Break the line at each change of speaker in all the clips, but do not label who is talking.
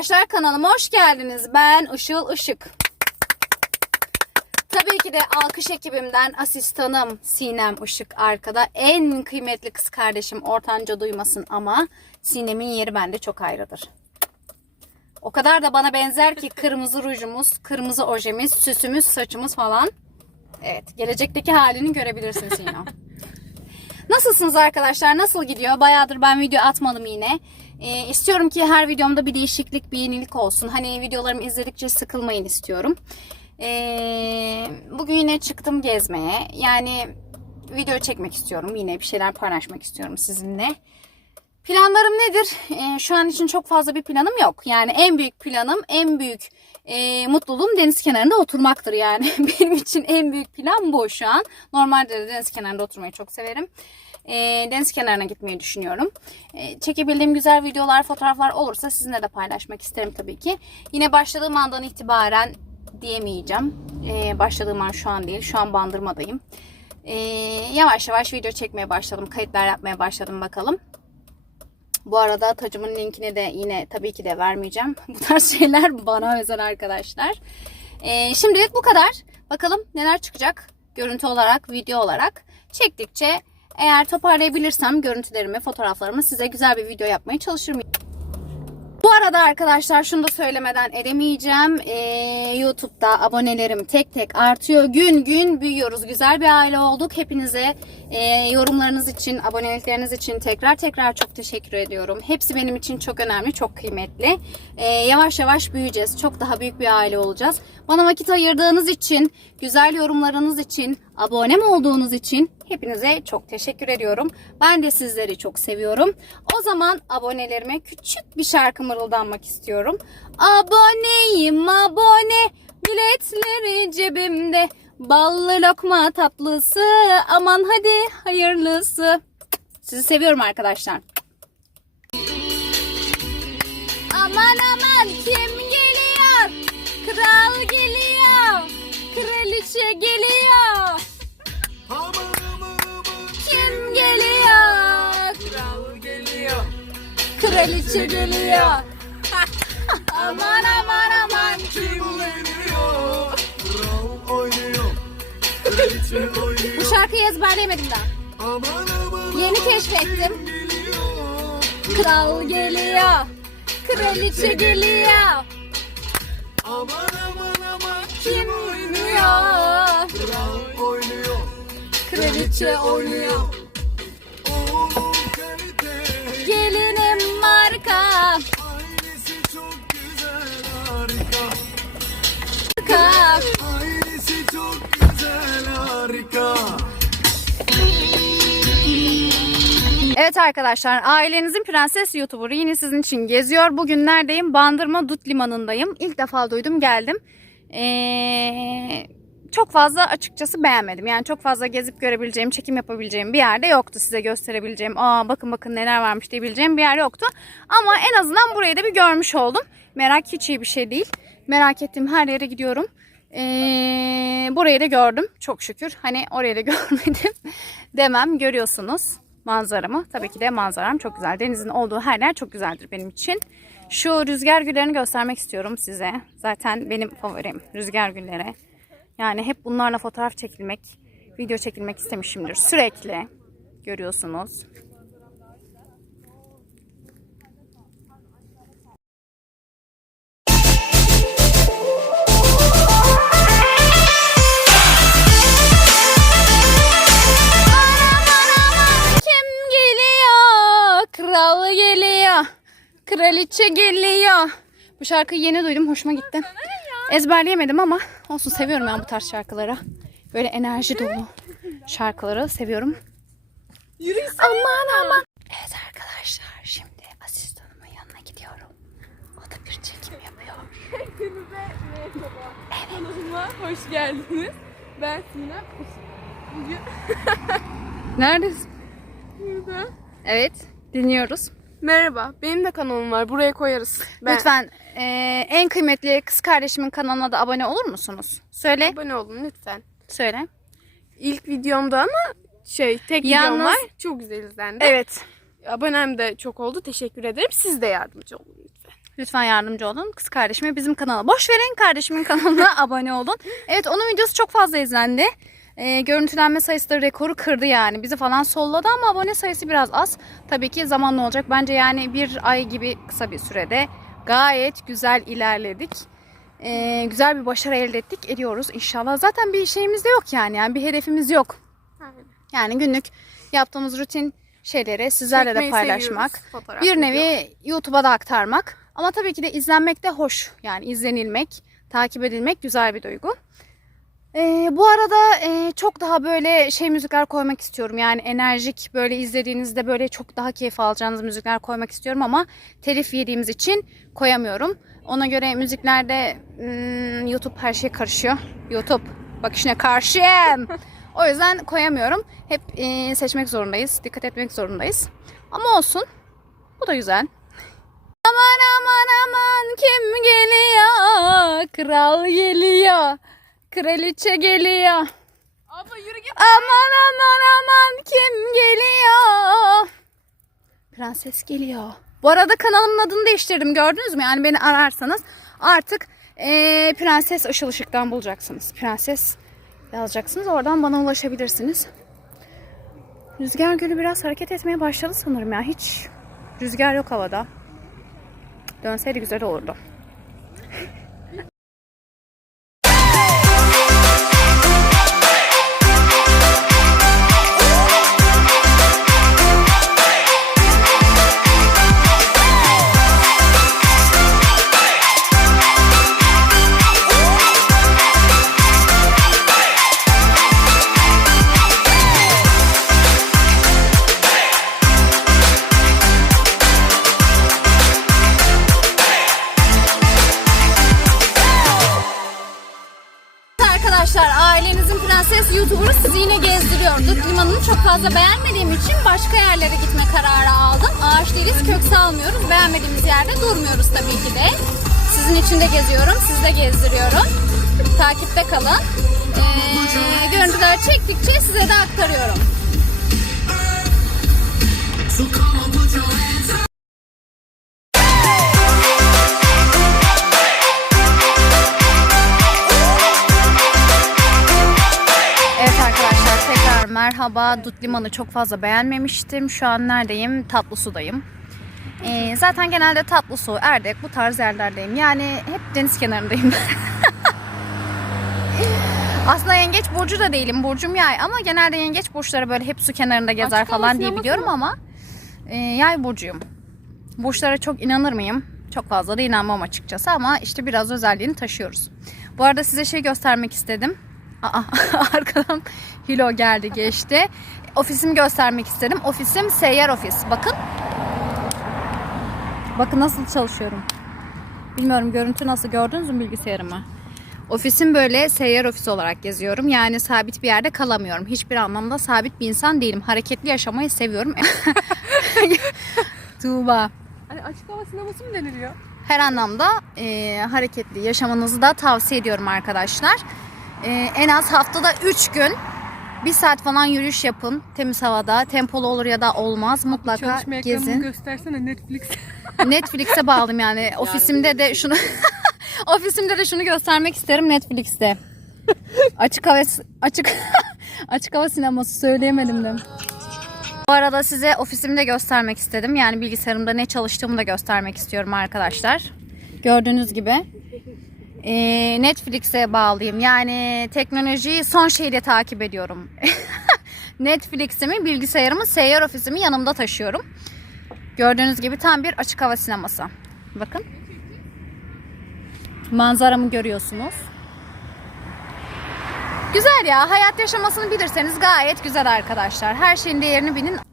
arkadaşlar kanalıma hoş geldiniz. Ben Işıl Işık. Tabii ki de alkış ekibimden asistanım Sinem Işık arkada. En kıymetli kız kardeşim ortanca duymasın ama Sinem'in yeri bende çok ayrıdır. O kadar da bana benzer ki kırmızı rujumuz, kırmızı ojemiz, süsümüz, saçımız falan. Evet, gelecekteki halini görebilirsin Sinem. Nasılsınız arkadaşlar? Nasıl gidiyor? Bayağıdır ben video atmadım yine. Ee, istiyorum ki her videomda bir değişiklik, bir yenilik olsun. Hani videolarımı izledikçe sıkılmayın istiyorum. Ee, bugün yine çıktım gezmeye. Yani video çekmek istiyorum. Yine bir şeyler paylaşmak istiyorum sizinle. Planlarım nedir? Ee, şu an için çok fazla bir planım yok. Yani en büyük planım, en büyük e, mutluluğum deniz kenarında oturmaktır yani. Benim için en büyük plan bu şu an. Normalde de deniz kenarında oturmayı çok severim. E, deniz kenarına gitmeyi düşünüyorum. E, çekebildiğim güzel videolar, fotoğraflar olursa sizinle de paylaşmak isterim tabii ki. Yine başladığım andan itibaren diyemeyeceğim. E, başladığım an şu an değil. Şu an bandırmadayım. E, yavaş yavaş video çekmeye başladım. Kayıtlar yapmaya başladım bakalım. Bu arada tacımın linkini de yine tabii ki de vermeyeceğim. Bu tarz şeyler bana özel arkadaşlar. Ee, şimdilik bu kadar. Bakalım neler çıkacak görüntü olarak, video olarak. Çektikçe eğer toparlayabilirsem görüntülerimi, fotoğraflarımı size güzel bir video yapmaya çalışırım. Bu arada arkadaşlar şunu da söylemeden edemeyeceğim. Ee, YouTube'da abonelerim tek tek artıyor. Gün gün büyüyoruz. Güzel bir aile olduk. Hepinize e, yorumlarınız için, abonelikleriniz için tekrar tekrar çok teşekkür ediyorum. Hepsi benim için çok önemli, çok kıymetli. Ee, yavaş yavaş büyüyeceğiz. Çok daha büyük bir aile olacağız. Bana vakit ayırdığınız için, güzel yorumlarınız için, abonem olduğunuz için hepinize çok teşekkür ediyorum. Ben de sizleri çok seviyorum. O zaman abonelerime küçük bir şarkı mırıldanmak istiyorum. Aboneyim abone, biletleri cebimde. Ballı lokma tatlısı, aman hadi hayırlısı. Sizi seviyorum arkadaşlar. Aman aman kim Kraliçe geliyor. Kim geliyor?
kral geliyor.
Kraliçe geliyor. aman aman aman.
Kim geliyor? Kral oynuyor. Kraliçe
Bu
oynuyor.
şarkıyı ezberleyemedim daha.
Aman aman
Yeni keşfettim. Kral geliyor. Kraliçe geliyor.
Aman aman aman
Kim
oynuyor? Kral oynuyor.
Kraliçe oynuyor.
Oo.
Gelinim marka.
Ailesi çok güzel harika.
Marka.
Ailesi çok güzel harika.
Evet arkadaşlar ailenizin prenses youtuberı yine sizin için geziyor. Bugün neredeyim? Bandırma Dut Limanı'ndayım. İlk defa duydum geldim. Ee, çok fazla açıkçası beğenmedim. Yani çok fazla gezip görebileceğim, çekim yapabileceğim bir yerde yoktu. Size gösterebileceğim, aa bakın bakın neler varmış diyebileceğim bir yer yoktu. Ama en azından burayı da bir görmüş oldum. Merak hiç iyi bir şey değil. Merak ettiğim her yere gidiyorum. Ee, burayı da gördüm çok şükür. Hani orayı da görmedim demem görüyorsunuz manzaramı. Tabii ki de manzaram çok güzel. Denizin olduğu her yer çok güzeldir benim için. Şu rüzgar güllerini göstermek istiyorum size. Zaten benim favorim rüzgar gülleri. Yani hep bunlarla fotoğraf çekilmek, video çekilmek istemişimdir sürekli. Görüyorsunuz. Geliyor? Kral geliyor. Kraliçe geliyor. Bu şarkıyı yeni duydum. Hoşuma gitti. Ezberleyemedim ama olsun seviyorum ben bu tarz şarkıları. Böyle enerji dolu şarkıları seviyorum. Aman aman. Evet arkadaşlar şimdi asistanımın yanına gidiyorum. O da bir çekim yapıyor.
Kanalıma hoş geldiniz. Ben Sinem. Bugün
Neredesin?
burada.
Evet dinliyoruz.
Merhaba, benim de kanalım var. Buraya koyarız. Ben
Lütfen e, en kıymetli kız kardeşimin kanalına da abone olur musunuz? Söyle.
abone olun lütfen.
Söyle.
İlk videomda ama şey tek videom
Yalnız-
var. Çok güzel izlendi.
Evet.
Abonem de çok oldu. Teşekkür ederim. Siz de yardımcı olun lütfen.
Lütfen yardımcı olun. Kız kardeşime bizim kanala. Boş verin kardeşimin kanalına abone olun. Evet onun videosu çok fazla izlendi. Ee, görüntülenme sayısı da rekoru kırdı yani. Bizi falan solladı ama abone sayısı biraz az. Tabii ki zamanla olacak. Bence yani bir ay gibi kısa bir sürede gayet güzel ilerledik. Ee, güzel bir başarı elde ettik. Ediyoruz inşallah. Zaten bir şeyimiz de yok yani. yani bir hedefimiz yok. Yani günlük yaptığımız rutin şeyleri sizlerle de
Çekmeyi
paylaşmak.
seviyoruz, fotoğraf,
Bir nevi YouTube'a da aktarmak. Ama tabii ki de izlenmek de hoş. Yani izlenilmek, takip edilmek güzel bir duygu. Ee, bu arada e, çok daha böyle şey müzikler koymak istiyorum. Yani enerjik böyle izlediğinizde böyle çok daha keyif alacağınız müzikler koymak istiyorum ama telif yediğimiz için koyamıyorum. Ona göre müziklerde hmm, YouTube her şey karışıyor. YouTube bak işine karşıyım. o yüzden koyamıyorum. Hep e, seçmek zorundayız. Dikkat etmek zorundayız. Ama olsun. Bu da güzel. Aman aman aman kim geliyor? Kral geliyor. Kraliçe geliyor.
Abla yürü git.
Aman aman aman kim geliyor? Prenses geliyor. Bu arada kanalımın adını değiştirdim gördünüz mü? Yani beni ararsanız artık eee, Prenses Işıl Işık'tan bulacaksınız. Prenses yazacaksınız. Oradan bana ulaşabilirsiniz. Rüzgar gölü biraz hareket etmeye başladı sanırım ya. Hiç rüzgar yok havada. Dönseydi güzel olurdu. Fazla beğenmediğim için başka yerlere gitme kararı aldım. Ağaç değiliz kök salmıyoruz. Beğenmediğimiz yerde durmuyoruz tabii ki de. Sizin için de geziyorum. Sizi de gezdiriyorum. Takipte kalın. Ee, görüntüler çektikçe size de aktarıyorum. Evet merhaba. Dut Limanı çok fazla beğenmemiştim. Şu an neredeyim? Tatlısu'dayım. Ee, zaten genelde Tatlısu, Erdek bu tarz yerlerdeyim. Yani hep deniz kenarındayım. Aslında yengeç burcu da değilim. Burcum yay ama genelde yengeç burçları böyle hep su kenarında gezer
Açık
falan diye biliyorum ama e, yay burcuyum. Burçlara çok inanır mıyım? Çok fazla da inanmam açıkçası ama işte biraz özelliğini taşıyoruz. Bu arada size şey göstermek istedim. Aa, arkadan Hilo geldi geçti. Ofisimi göstermek istedim. Ofisim seyyar ofis. Bakın. Bakın nasıl çalışıyorum. Bilmiyorum görüntü nasıl gördünüz mü bilgisayarımı? Ofisim böyle seyyar ofis olarak geziyorum. Yani sabit bir yerde kalamıyorum. Hiçbir anlamda sabit bir insan değilim. Hareketli yaşamayı seviyorum. Tuğba.
Hani açık hava sineması mı deniliyor?
Her anlamda e, hareketli yaşamanızı da tavsiye ediyorum arkadaşlar. E, en az haftada 3 gün bir saat falan yürüyüş yapın. Temiz havada. Tempolu olur ya da olmaz. Mutlaka
Çalışma
gezin.
göstersene Netflix.
Netflix'e bağlım yani. Ofisimde de şunu ofisimde de şunu göstermek isterim Netflix'te. açık hava açık açık hava sineması söyleyemedim de. Bu arada size ofisimde göstermek istedim. Yani bilgisayarımda ne çalıştığımı da göstermek istiyorum arkadaşlar. Gördüğünüz gibi. Ee, Netflix'e bağlıyım. Yani teknolojiyi son şeyle takip ediyorum. Netflix'imi, bilgisayarımı, seyyar ofisimi yanımda taşıyorum. Gördüğünüz gibi tam bir açık hava sineması. Bakın. Manzaramı görüyorsunuz. Güzel ya. Hayat yaşamasını bilirseniz gayet güzel arkadaşlar. Her şeyin değerini bilin.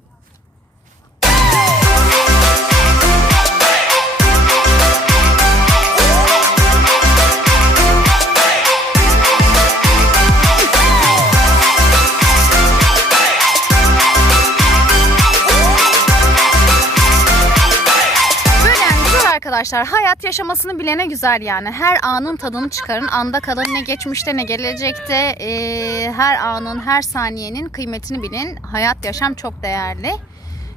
Arkadaşlar. Hayat yaşamasını bilene güzel yani. Her anın tadını çıkarın. Anda kalın ne geçmişte ne gelecekte. Ee, her anın, her saniyenin kıymetini bilin. Hayat yaşam çok değerli.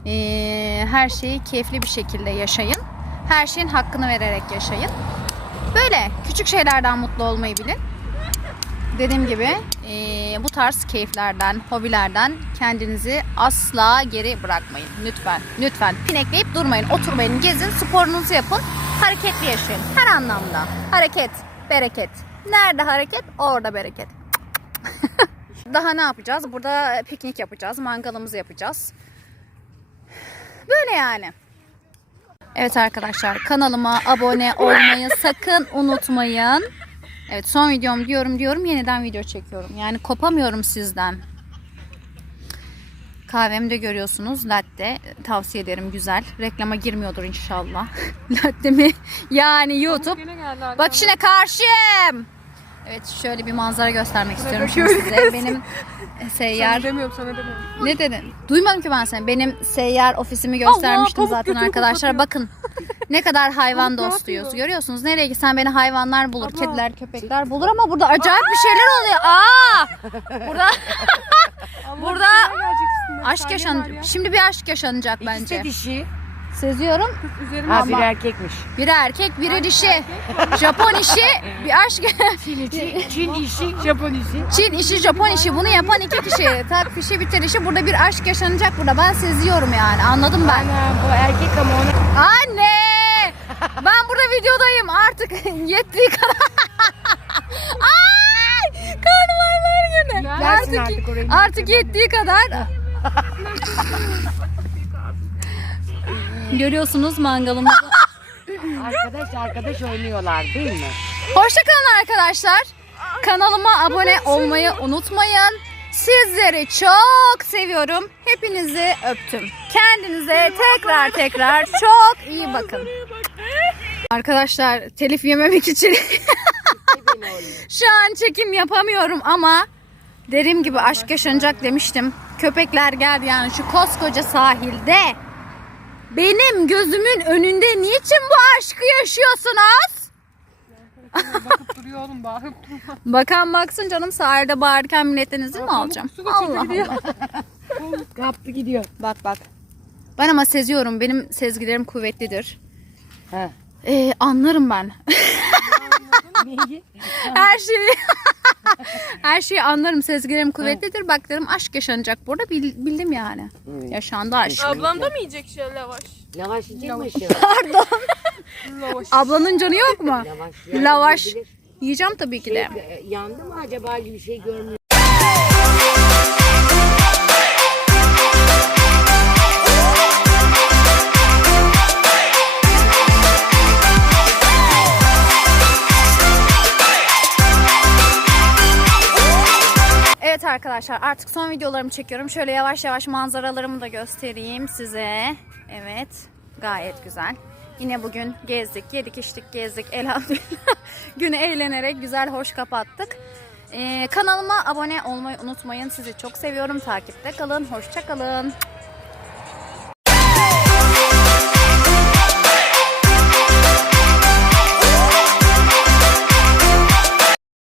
Ee, her şeyi keyifli bir şekilde yaşayın. Her şeyin hakkını vererek yaşayın. Böyle küçük şeylerden mutlu olmayı bilin. Dediğim gibi eee, bu tarz keyiflerden, hobilerden kendinizi asla geri bırakmayın. Lütfen, lütfen pinekleyip durmayın. Oturmayın, gezin, sporunuzu yapın. Hareketli yaşayın. Her anlamda. Hareket, bereket. Nerede hareket, orada bereket. Daha ne yapacağız? Burada piknik yapacağız, mangalımızı yapacağız. Böyle yani. Evet arkadaşlar kanalıma abone olmayı sakın unutmayın. Evet son videom diyorum diyorum yeniden video çekiyorum. Yani kopamıyorum sizden. Kahvemi de görüyorsunuz. Latte tavsiye ederim güzel. Reklama girmiyordur inşallah. Latte mi? Yani YouTube. Bak şimdi karşım. Evet şöyle bir manzara göstermek istiyorum şimdi size. Benim seyyar
demiyorum sana demiyorum.
ne dedin? Duymadım ki ben seni. Benim seyyar ofisimi göstermiştim
tavuk
zaten arkadaşlar. Bakın ne kadar hayvan dostuyuz. Görüyorsunuz nereye gitsen beni hayvanlar bulur. Kediler, köpekler bulur ama burada acayip bir şeyler oluyor. Aa! Burada Burada aşk yaşanacak. Şimdi bir aşk yaşanacak
İkisi
bence.
de dişi.
Seziyorum.
Üzerine
Ha biri erkekmiş.
Biri erkek, biri dişi. Japon işi, bir aşk.
Çin işi, Çin işi, Japon işi.
Çin işi, Japon işi. Bunu yapan iki kişi. Tak fişi bitirişi. Burada bir aşk yaşanacak burada. Ben seziyorum yani. Anladım ben.
Ana bu erkek ama ona
Anne! Ben burada videodayım artık yettiği kadar. Ay! Karnım ağrıyor gene.
Versin artık orayı.
artık yettiği kadar. Görüyorsunuz mangalımızı.
arkadaş arkadaş oynuyorlar değil mi?
Hoşçakalın arkadaşlar. Kanalıma abone olmayı unutmayın. Sizleri çok seviyorum. Hepinizi öptüm. Kendinize tekrar tekrar çok iyi bakın. Arkadaşlar telif yememek için şu an çekim yapamıyorum ama dediğim gibi aşk yaşanacak demiştim. Köpekler geldi yani şu koskoca sahilde. Benim gözümün önünde niçin bu aşkı yaşıyorsunuz?
bakıp duruyor oğlum bağırıp durma.
Bakan baksın canım sahilde bağırırken milletinizi mi alacağım? Allah. Allah.
Kaptı gidiyor.
Bak bak. Ben ama seziyorum. Benim sezgilerim kuvvetlidir.
Ha.
Ee, anlarım ben.
Neyi?
Her şeyi her şeyi anlarım. Sezgilerim kuvvetlidir. Bak dedim aşk yaşanacak burada. Bil- bildim yani. Yaşandı aşk.
Ablam da mı yiyecek şöyle lavaş?
Lavaş yiyecek mi ışığı?
Lavaş.
Ablanın canı yok mu?
Lavaş. yani
Lavaş. Yiyeceğim tabii ki de.
E, Yandı mı acaba gibi bir şey görmüyor.
Arkadaşlar artık son videolarımı çekiyorum. Şöyle yavaş yavaş manzaralarımı da göstereyim size. Evet gayet güzel. Yine bugün gezdik, yedik, içtik, gezdik elhamdülillah. Günü eğlenerek güzel, hoş kapattık. Ee, kanalıma abone olmayı unutmayın. Sizi çok seviyorum. Takipte kalın. Hoşça kalın.